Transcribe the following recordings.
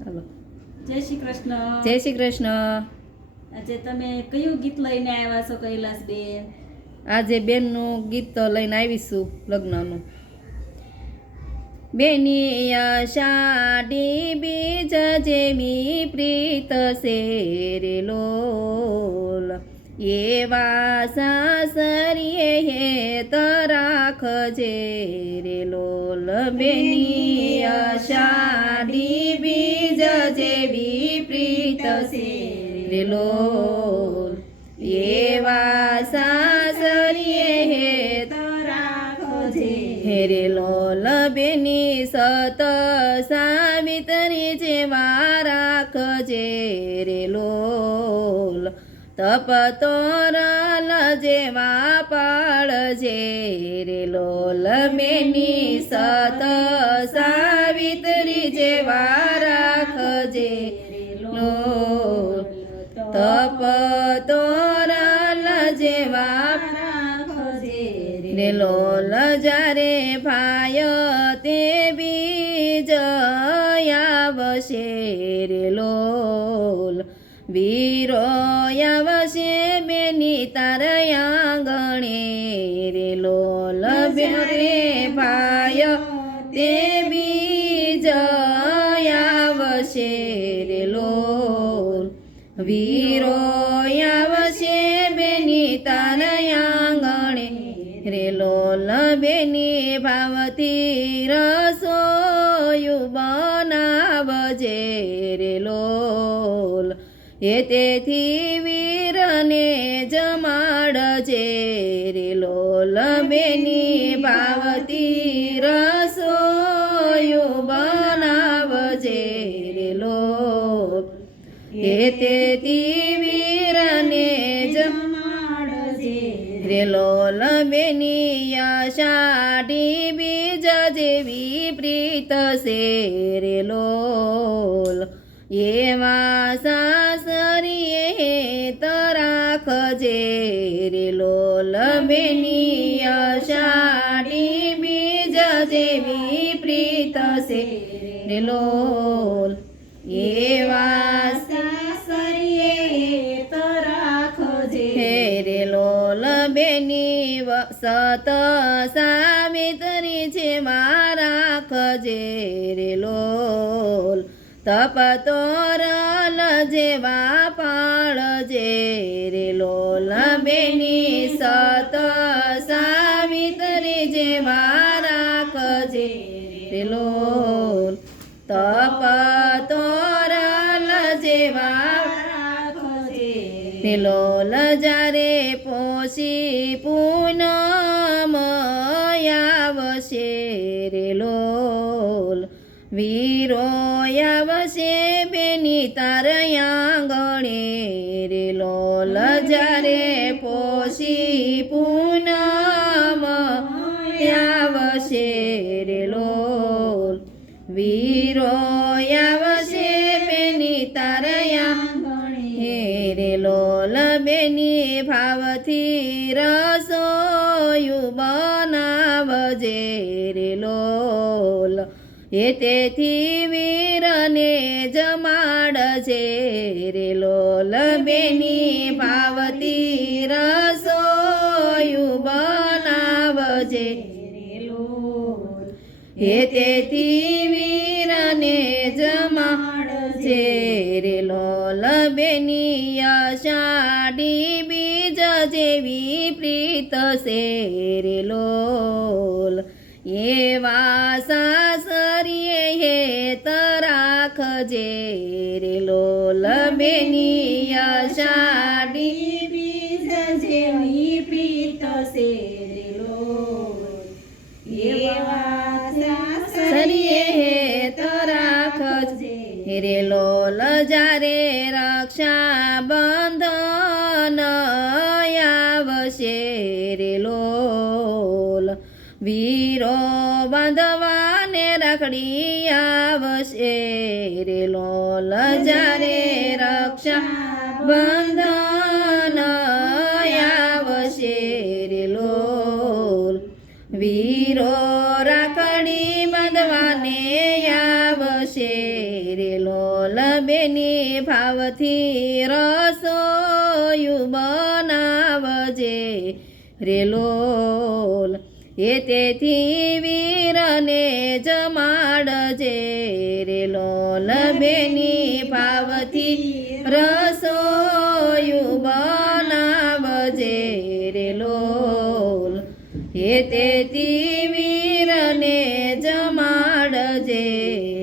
ચાલો. જય શ્રી કૃષ્ણ. જય શ્રી કૃષ્ણ. આજે તમે કયું ગીત લઈને આવ્યા છો કૈલાસબેન? આજે બેનનું ગીત તો લઈને આવીશું લગ્નનું. બેની આષાઢી બીજ જેવી પ્રીત છે રે લોલ, એવા સાસરીએ હેત રાખજે રે લોલ. બેની આષાઢી બીજ જેવી પ્રીત છે રે લોલ, એવા સાસરીએ હેત હેરે લોલ. બેની સત સાવિત્રી જેવા રાખજે રે લોલ, તપ તોરલ જેવા પાળજે રે લોલ. બેની સત સાવિત્રી જેવા રાખજે રે લોલ, તપ તોરલ જેવા રે લોલ. જ્યારે ભાય તે બીજ આવશે રે લોલ, વીરો આવશે બેની તાર આંગણે રે લોલ. રે ભાય તે બીજ આવશે રે લોલ, વીરો આવશે બેની તાર આંગણે રે લોલ. બેની ભાવથી રસોયું બનાવજે રે લોલ, એ તેથી વીરને જમાડજે રે લોલ. બેની ભાવથી રસોયું બનાવજે રે લોલ, એ તેથી વીરને રે લોલ. બેની આષાઢી બીજ જેવી પ્રીત છે રે લોલ, એવા સાસરીએ હેત રાખજે રે લોલ. બેની આષાઢી બીજ જેવી પ્રીત છે રે લોલ, એવા સાસરીએ હેત રાખજે રે લોલ. બેની સત સાવિત્રી જેવા રાખજે રે લોલ, તપ તોરલ જેવા પાળજે રે લોલ. બેની સત સાવિત્રી જેવા રાખજે રે લોલ, તપ તોરલ જેવા રે લોલ. જ્યારે પોષી પૂનમ આવશે રે લોલ, વીરો આવશે બેની તાર આંગણે રે લોલ. જ્યારે પોષી પૂનમ આવશે રે લોલ, વીરો આવશે બેની તાર આંગણે રે લોલ. બેની ભાવથી રસોયું બનાવજે રે લોલ, એ તેથી વીરને જમાડજે રે લોલ. બેની ભાવથી રસોયું બનાવજે રે લોલ, એ તેથી વીરને જમાડજે રે લોલ. બેની આષાઢી બીજ જેવી પ્રીત છે રે લોલ, એવા સાસરીએ હેત રાખજે રે લોલ. બેની આષાઢી બીજ જેવી પ્રીત છે રે લોલ, એવા સાસરીએ હેત રાખજે રે લોલ. જ્યારે રક્ષાબંધન આવશે રે લોલ, વીરો બાંધવાને રાખડી આવશે રે લોલ. જ્યારે રક્ષાબંધન આવશે રે લોલ, વીરો રાખડી બાંધવાને આવશે રે લોલ બેની ભાવથી રસોયું બનાવજે રે લોલ એ તેથી વીરને જમાડજે રે લોલ બેની ભાવથી રસોયું બનાવજે રે લોલ એ તેથી વીરને જમાડજે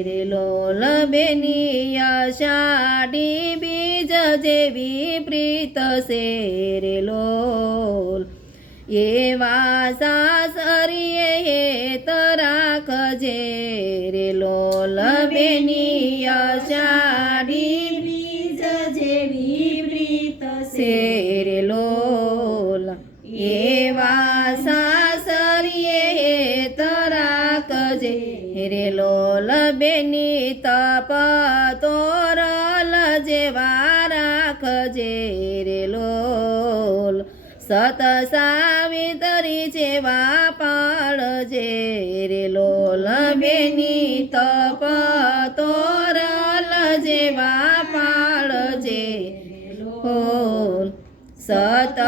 રે લોલ બેની આષાઢી બીજ જેવી પ્રીત છે રે લોલ એવા સાસરીએ હેત રાખજે રે લોલ બેની આષાઢી બીજ જેવી પ્રીત છે રે લોલ એવા સાસરીએ હેત રાખજે રે લોલ બેની તપ તોરલ જેવા રાખજે રે લોલ સત સાવિત્રી જેવા પાળજે રે લોલ બેની તપ તોરલ જેવા પાળજે લોલ સત